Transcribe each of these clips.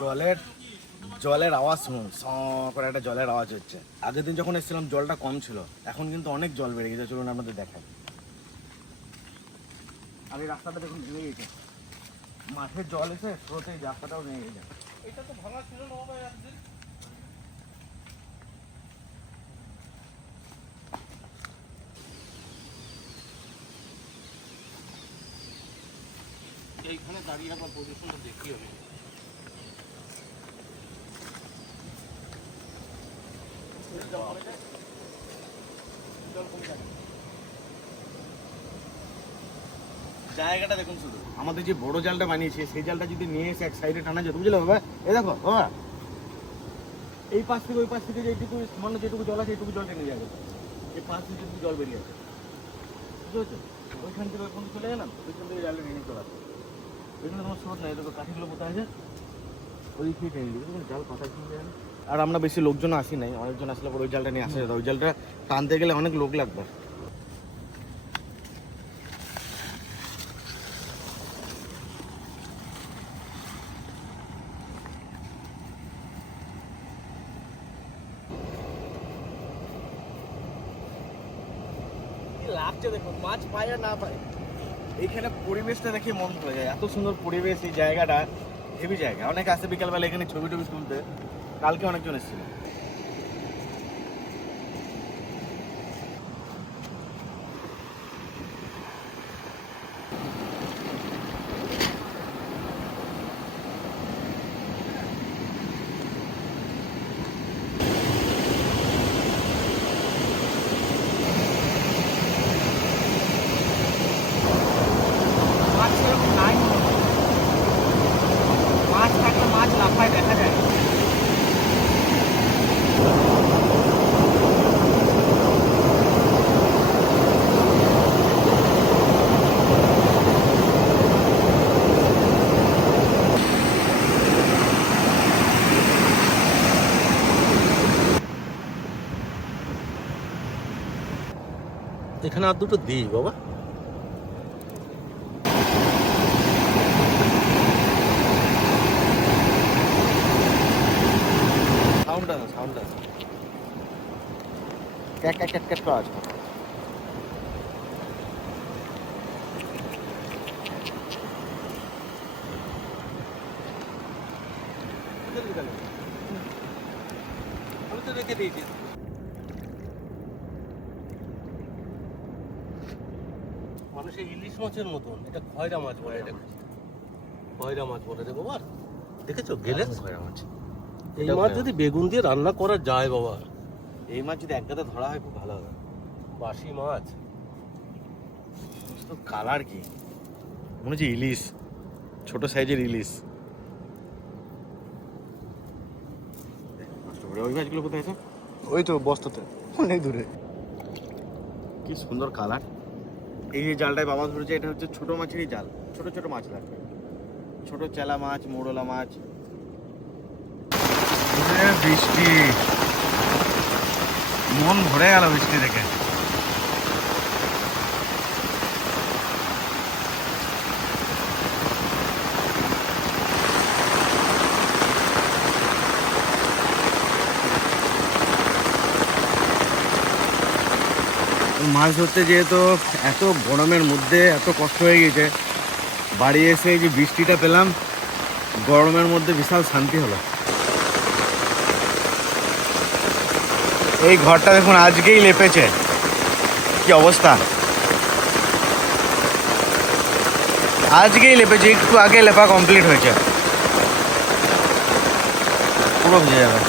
জলের জলের আওয়াজ শুনুন, স করে একটা জলের আওয়াজ হচ্ছে। আগের দিন যখন এসেছিলাম জলটা কম ছিল, এখন কিন্তু অনেক জল বেড়ে গেছে। চলুন আমাদের দেখায়। আর এই রাস্তাটা দেখুন ভেঙে গেছে, মাঠের জল এসে স্রোতে এই রাস্তাটাও ভেঙে গেছে। এটা তো ভাঙা ছিল না বাবা একদিন। এইখানে দাঁড়িয়ে আবার পজিশনটা দেখি হবে। জায়গাটা দেখুন শুধু, আমাদের যে বড় জালটা বানিয়েছে সেই জালটা যদি নিয়ে এসে এক সাইডে টানা যেত, বুঝলে বাবা? এই দেখো বাবা, এই পাশ থেকে ওই পাশ থেকে যেটুকু সামান্য যেটুকু জল আছে এইটুকু জল টেনে যাবে। এই পাশ থেকে যেটুকু জল বেরিয়ে আছে, বুঝতে পারছো? ওইখান থেকে ওইখানে চলে গেলাম, ওইখান থেকে জালটা নিয়ে চলে আসবে। ওইখানে তোমার স্রোত নাই, দেখো কাঠিগুলো কোথায় আছে, ওই দিকে টেনে দিবে, জাল পাতায় কিনতে যাবে। আর আমরা বেশি লোকজন আসি নাই, অনেকজন আসলে পরে ওই জালটা নিয়ে আসা যেত। ওই জালটা টানতে গেলে অনেক লোক লাগবে। লাগছে দেখুন, মাছ পায় আর না পায়। এইখানে পরিবেশটা দেখে মন ভরে যায়, এত সুন্দর পরিবেশ। এই জায়গাটা হেভি জায়গা, অনেকে আসে বিকালবেলা এখানে ছবি টবি তুলতে। কালকে অনেকজন এসেছিল। মাছ সেরকম নাই, মাছ থাকলে মাছ লাফায় দেখা যায়। এখানে আর দুটো দিই বাবা। সাউন্ড আছে, সাউন্ড আছে, ক্যাট ক্যাট ক্যাট ক্যাট করে আছে। আমি তো রেখে দিয়েছি। মানুষের ইলিশ মাছের মতন, এটা খয়রা মাছ বলে। এটা খয়রা মাছ বলে রে বাবা, দেখেছো গেলে খয়রা মাছ। এই মাছ যদি বেগুন দিয়ে রান্না করা যায় বাবা, এই মাছ যদি একগাদা ধরা হয় খুব ভালো হবে। বাসি মাছ। তো কালার কি মনে হচ্ছে ইলিশ, ছোট সাইজের ইলিশ। ওই মাছগুলো কোথায় আছে? ওই তো বস্তাতে, অনেক দূরে। কি সুন্দর কালার। এই যে জালটায় বাবা ধরেছে, এটা হচ্ছে ছোট মাছেরই জাল। ছোট ছোট মাছ লাগবে, ছোট চেলা মাছ, মোড়লা মাছ। বৃষ্টি, মন ভরে গেল বৃষ্টি দেখে। মাছ ধরতে যেহেতু এত গরমের মধ্যে এত কষ্ট হয়ে গেছে, বাড়ি এসে যে বৃষ্টিটা পেলাম, গরমের মধ্যে বিশাল শান্তি হলো। এই ঘরটা দেখুন আজকেই লেপেছে, কি অবস্থা। আজকেই লেপেছে, একটু আগে লেপা কমপ্লিট হয়েছে, পুরো ভিজে যাবে।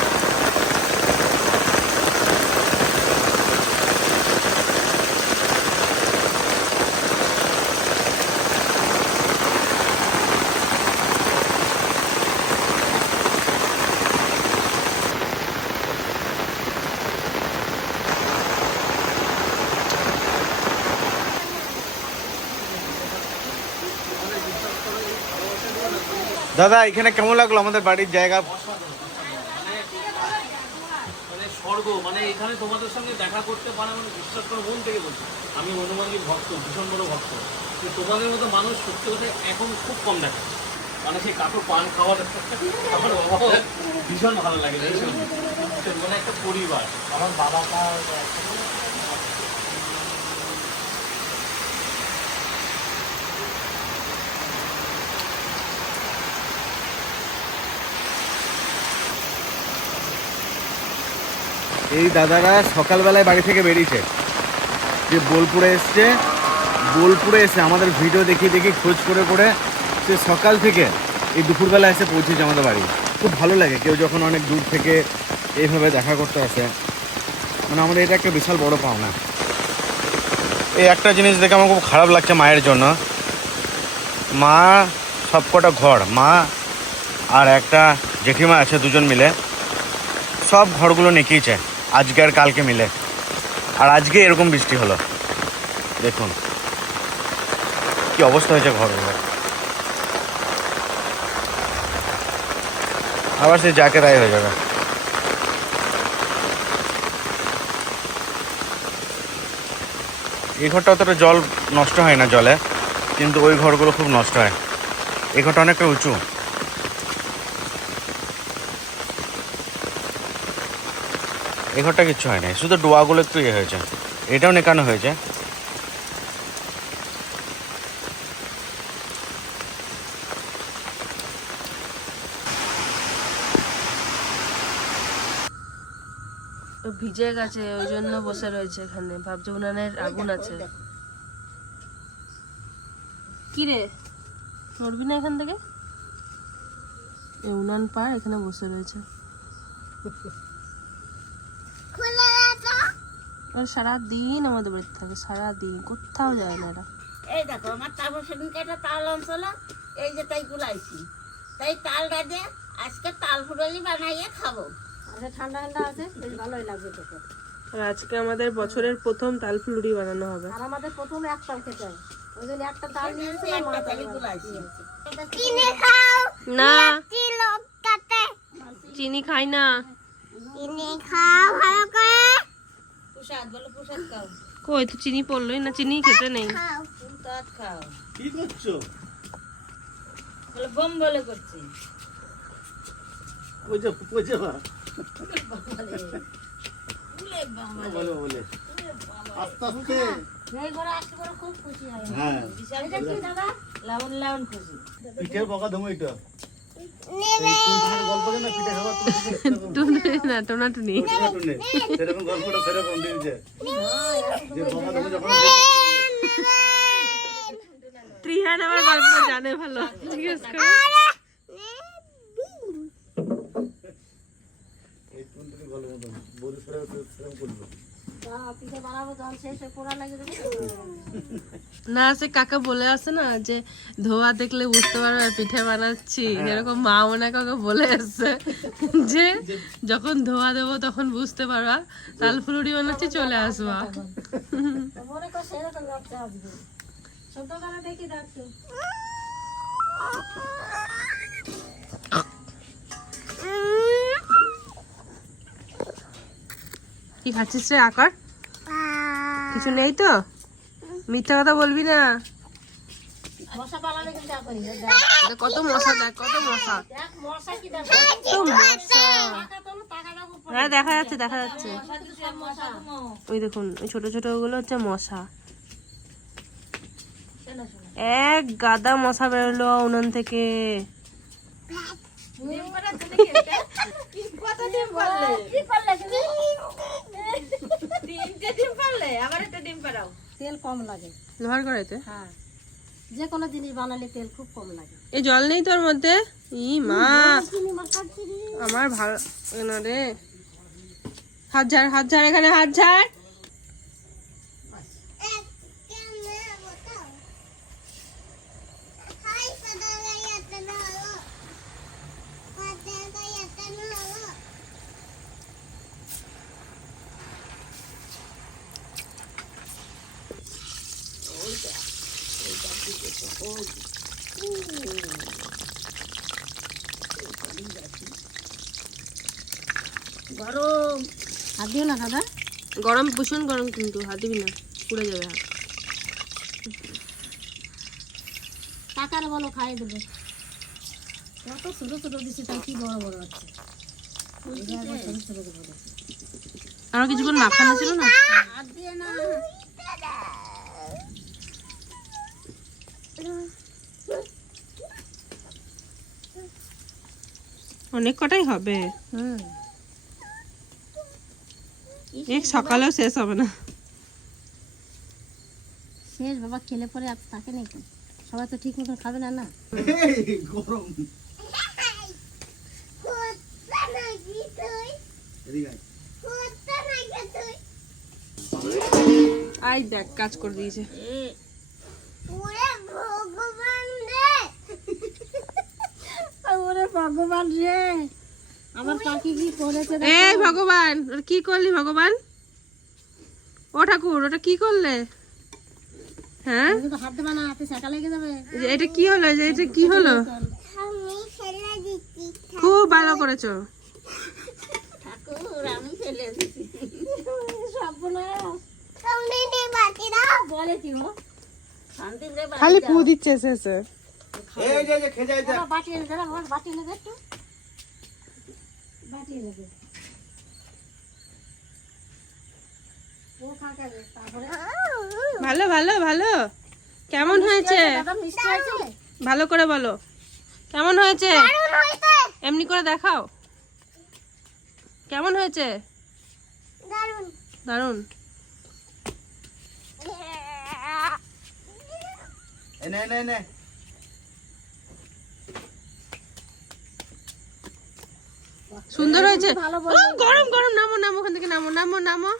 দাদা এখানে কেমন লাগলো আমাদের বাড়ির জায়গা? মানে স্বর্গ, মানে এখানে তোমাদের সঙ্গে দেখা করতে পারে মানে বিশ্বাস করে মন থেকে বলছি। আমি হনুমানজির ভক্ত, ভীষণ বড় ভক্ত। যে তোমাদের মতো মানুষ সত্যি কথা এখন খুব কম দেখা। মানে সেই কাকু পান খাওয়ার আমার বাবা ভীষণ ভালো লাগে, ভীষণ মানে একটা পরিবার। আমার বাবাটা এই দাদারা সকালবেলায় বাড়ি থেকে বেরিয়েছে, যে বোলপুরে এসছে, বোলপুরে এসে আমাদের ভিডিও দেখিয়ে দেখি খোঁজ করে করে সে সকাল থেকে এই দুপুরবেলা এসে পৌঁছেছে আমাদের বাড়ি। খুব ভালো লাগে কেউ যখন অনেক দূর থেকে এইভাবে দেখা করতে আসে, মানে আমাদের এটা একটা বিশাল বড় পাওনা। এই একটা জিনিস দেখে আমার খুব খারাপ লাগছে মায়ের জন্য। মা সবকটা ঘর, মা আর একটা জেঠিমা আছে, দুজন মিলে সব ঘরগুলো নেকিয়েছে আজকে আর কালকে মিলে। আর আজকে এরকম বৃষ্টি হলো, দেখুন কি অবস্থা হয়েছে ঘরগুলো। আবার সে যাকে রায় হয়ে যাবে। এই ঘরটা অতটা জল নষ্ট হয় না জলে, কিন্তু ওই ঘরগুলো খুব নষ্ট হয়। এই ঘরটা অনেকটা উঁচু। এই ঘরটা কিচ্ছু হয় না, শুধু ডোয়াগুলো একটু ইয়ে হয়েছে, এটাও নেকানো হয়েছে। ভিজে গেছে ওই জন্য বসে রয়েছে এখানে, ভাবছে উনানের আগুন আছে। কি রে নড়বি না এখান থেকে? উনান পার এখানে বসে রয়েছে। আর সারাদিন আমাদের বাড়িতে থাকে, সারাদিন কোথাও যায় না এরা। এই দেখো আমার তারপর সেদিনকে একটা তাল অঞ্চল, এই যে তাই গুলাইছি, তাই তালটা দিয়ে আজকে তাল ফুটালি বানাইয়ে খাবো। ঠান্ডা ঠান্ডা আছে, বেশ ভালোই লাগবে তোকে। আর আজকে আমাদের বছরের প্রথম তাল ফুলুরি বানানো হবে। আর আমাদের প্রথম এক তাল খেতে হয়, ওই জন্য একটা তাল নিয়েছি, একটা তালই গুলাইছি। চিনি খাও না, চিনি খাই না। চিনি খাও ভালো করে। প্রসাদ বলো, প্রসাদ খাও। কই তো চিনি পড়লোই না, চিনি খেতে নেই। খাও প্রসাদ খাও। কি করছো? বলে বম বলে করছি। বুঝে বুঝে মা বলে বম বলে। বলে বলে আস্তে আস্তে। এই ঘরে আসতে করে খুব খুশি হয়। হ্যাঁ, বিশাল খুশি দাদা, লাউন লাউন খুশি। পিঠের বকা ধমো এটা। এই তুমি গল্প কেন পিঠে খাবার টুনে না, টোনাটুনি। তুমি সেরকম গল্পটা সেরকম দিয়েছে যে বকা ধমো যখন ত্রিহান আমার গল্পটা জানে ভালো, জিজ্ঞেস করে। এই তুমি ভালো মতন বড় সেরকম করলো। পিঠে বানাবো যখন শেষ হয়ে পোড়া লাগে দেবে। না সে কাকা বলে আসে না যে ধোয়া দেখলে বুঝতে পারবে পিঠে বানাচ্ছি, এরকম মা মনে কাকা বলে আসছে যে যখন ধোয়া দেবো তখন বুঝতে পারবা তাল ফুলুরি বানাচ্ছি, চলে আসবা। মনে কর সেরকম লাগছে আজকে। ছোটবেলা দেখি ডাকতো। কি খাচ্ছিস রে আকার? কিছু নেই তো, মিথ্যা কথা বলবি না। মশা পালালে কিন্তু আপনি দেখ কত মশা, দেখ কত মশা, দেখ মশা কি দেখ। কত মশা। টাকা তোলো, টাকা দাও উপরে। হ্যাঁ দেখা যাচ্ছে, দেখা যাচ্ছে। মশা দিছে মশা। ওই দেখুন ওই ছোট ছোট গুলো হচ্ছে মশা। শোনো শোনো। এক গাদা মশা বেরোলো উনান থেকে। ডিম পাড়াচ্ছে নাকি এটা? কত ডিম পারলে? কি পারলে তুমি? তিনটে ডিম পারলে? আমার একটা ডিম পাড়াও। তেল কম লাগে। লোহার কড়াইতে হ্যাঁ, যে কোনো জিনিস বানালে তেল খুব কম লাগে। এই জল নেই তোর মধ্যে? ই মা, আমার ভালো না রে। হাত ঝাড়, হাত ঝাড়, এখানে হাত ঝাড়। গরম, হাত দিও না দাদা। গরম, ভীষণ গরম, কিন্তু হাত দিবি না, পুড়ে যাবে হাত। টাকার বলো খাইয়ে দেবে। কত ছোট ছোট দিচ্ছে তাই কি বড় বড় হচ্ছে এবার ছোট ছোট দেবো দেখি। আরো কিছুক্ষণ মাখানো ছিল না? আর দিয়ে না অনেক কটাই হবে। হুম এক সকালেও শেষ হবে না। শেষ বাবা, খেলে পরে আর থাকে নাকি, সবাই তো ঠিক মতো খাবে না না। গরম এদিকে আয়। আই দেখ কাজ করে দিয়েছে। ওরে ভগবান রে, আমার পাখি কি করেছে এ ভগবান, ওটা কি করলি ভগবান? ও ঠাকুর, ওটা কি করলে? হ্যাঁ, কিন্তু হাত দেবা না, হাতে সেকা লেগে যাবে। এই যে এটা কি হলো? এই যে এটা কি হলো? খুব ভালো করেছো। ঠাকুর আমি ফেলে দিছি বলে কি গো? শান্তি রে বাড়ি খালি যাও। পু দিচ্ছে শেষে। এই যে খেজা এই যে বাবা, বাটি এনে দেবে, আমার বাটি এনে দে একটু। বাটি এনে দে। ও খাবে, তারপরে ভালো ভালো ভালো। কেমন হয়েছে? দাদা মিষ্টি হয়েছে? ভালো করে বলো, কেমন হয়েছে? এমনি করে দেখাও, কেমন হয়েছে? দারুন। এনে এনে এনে সুন্দর হয়েছে। ভালো ও, গরম গরম, নামো নামো, ওখান থেকে নামো নামো নামো,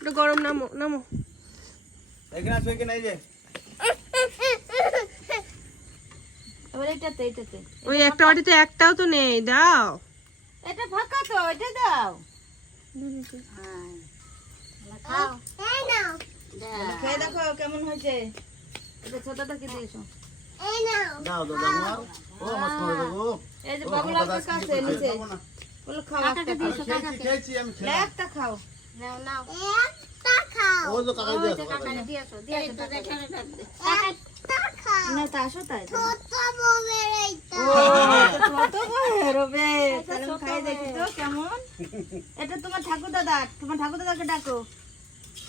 ওটা গরম, নামো নামো। এখানে আসো, এখানে এই যে এবার এটাতে এটাতে ওই একটা বাটিতে একটাও তো নেই, দাও। এটা ফাঁকা তো, এটা দাও। খাও, খেয়ে দেখো কেমন হয়েছে। এটা ছোটটাকে দিয়েছো। দাও দাও দাও আমার ও আমার সময় দেবো এই যে বাবুলার কাছে নিচে বলো খাও, একটা দিয়েছো খেয়েছি খেয়েছি আমি খেলাম একটা খাও। নাও নাও, ও তো কাকা দিয়ে আসো, কাকা কাকাকে দিয়েছো এই দিয়েছো। তো এখানে রাখ দে। না তা আসো তাই তো। কত বেরোবে, তাহলে আমি খাই দেখি তো কেমন। এটা তোমার ঠাকুর দাদা, তোমার ঠাকুর দাদাকে ডাকো,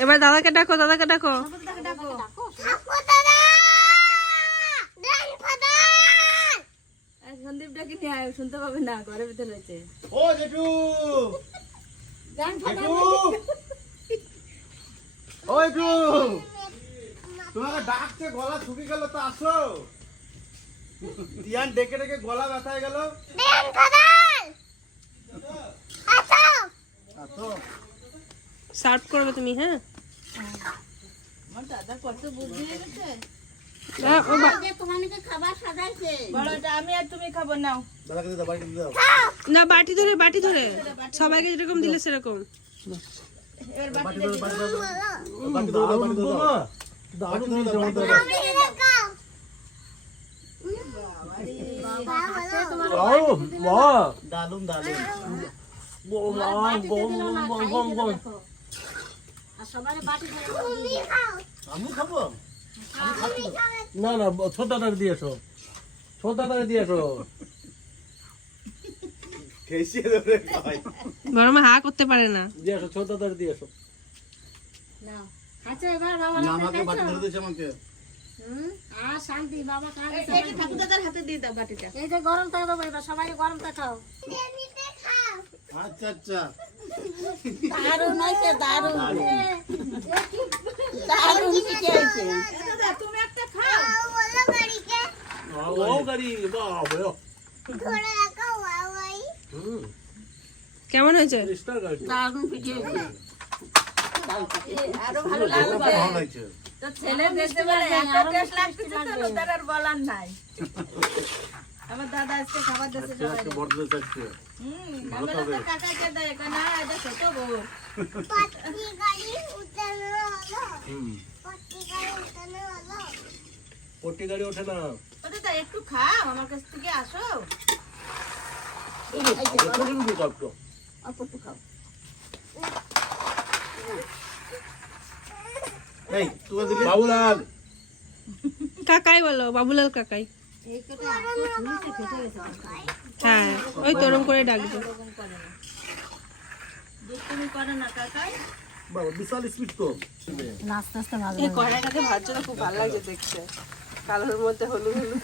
এবার দাদাকে ডাকো, দাদাকে ডাকো। ঠাকুর দাদাকে ডাকো। আর সন্দীপ ডাকে নিয়ে আয়, শুনতে পাবে না, ঘরের ভিতরে রয়েছে। ও জেঠু জেঠু ও জেঠু তোমাকে ডাকছে, গলা শুকিয়ে গেল তো আসো। তিয়ান ডেকে ডেকে গলা ব্যথা হয়ে গেল। আসো সার্ভ করবে তুমি? হ্যাঁ, আমার দাদা কত বুদ্ধি হয়ে গেছে। হ্যাঁ, ও বা- এই যে তোমাকে খাবার সাজাইছে বলো এটা আমি আর তুমি খাবো, নাও। দাদাকে দিতে বাড়ি দিতে দাও। না, বাটি ধরে বাটি ধরে, সবাইকে যেরকম দিলে সেরকম। এবার বাটি বাড়ি দেখি। দাও, বাড়ি দাও, বাড়ি দাও, বাড়ি দাও, বাড়ি দাও। দারুন দারুন আর সবাই বাটি ধরে আমি খাবো। না না, ছোট দাদাকে দিয়ে এসো, ছোট দাদাকে দিয়ে এসো। খেয়েছি ধরে খাই। গরমে হা করতে পারে না। দিয়ে এসো, ছোট দাদাকে দিয়ে এসো। নাও। আচ্ছা এবার বাবা না আমাকে বাটি ধরে দিয়েছে আমাকে। আর শান্তি বাবা খাবে। এই ঠাকুর দাদার হাতে দিয়ে দাও বাটিটা এই যে গরমটা বাবা, এবার সবাই গরমটা খাও। আচ্ছা আচ্ছা দারুণ হয়েছে দারুণ দারুণ শিখেছে দাদা তুমি একটা খাও। ও গাড়ি বাবা, কেমন হয়েছে? স্টার গাড়ি। দারুণ শিখেছে আরো ভালো লাগবে। ভালো লাগছে। তো ছেলে দেখতে পারে এত টেস্ট লাগতেছে তো ওদের আর বলার নাই। আমার দাদা আজকে খাবার দিয়েছে সবাই। আজকে বড় দিন আজকে। আমরা তো কাকাকে দেয় না, এটা ছোট বউ। পট্টি গাড়ি ওঠে না। ওটা তো একটু খাও, আমার কাছ থেকে আসো। অল্প একটু খাও এই তুই দিলি বাবুলাল, কাকাই বলো, বাবুলাল কাকাই। এই কটা ফুলতে ফেটে গেছে। হ্যাঁ ওই তোরম করে ডাকবে। এরকম করে না, দুষ্টুমি করে না কাকাই। বাবা বিশাল স্পিড তো। আস্তে আস্তে ভালো এই কড়াইটাতে ভাজছে তো খুব ভালো লাগছে দেখতে, কালোর মধ্যে হলুদ হলুদ।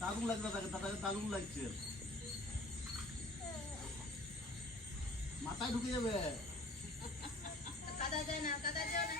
দারুণ লাগবে, তাকে দারুণ লাগছে, মাথায় ঢুকে যাবে। কাদা যায় না, কাদা যায় না।